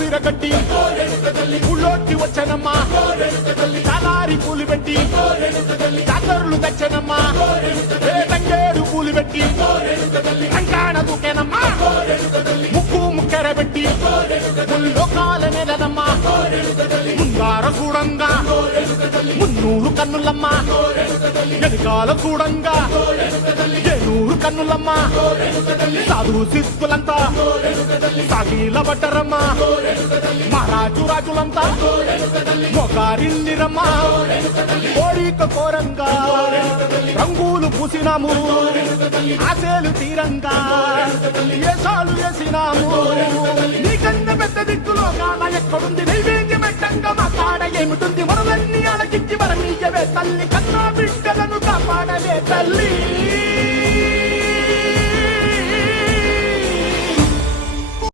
సీర కట్టి ఊళ్ళోకి వచ్చనమ్మా చాలారి పూలు పెట్టి జాతరులు తెచ్చనమ్మా తంగేడు పూలు పెట్టి కంకాణ దూకేనమ్మా ముక్కు ముక్కెర పెట్టి ముల్లోకాల నెలనమ్మా ముందార చూడంగా మున్నూరు కన్నులమ్మా వెనకాల చూడంగా ఏనూరు కన్నులమ్మా సాధు శిస్తులంతా సాగిల పడ్డరమ్మా మహారాజు రాజులంతా మొగారిల్లిరమ్మా కోరిక కోరంగా రంగులు పూసినాము ఆశలు తీరంగా ఏసాలు వేసినాము నీకన్నా పెద్ద దిక్కులో కాల ఎక్కడుంది నైవేద్యం పెట్టంగా మా కాడ ఏమిటుంది మనలన్నీ అలకిచ్చి మరణీయవే తల్లి కన్నా బిడ్డలను కాపాడవే తల్లి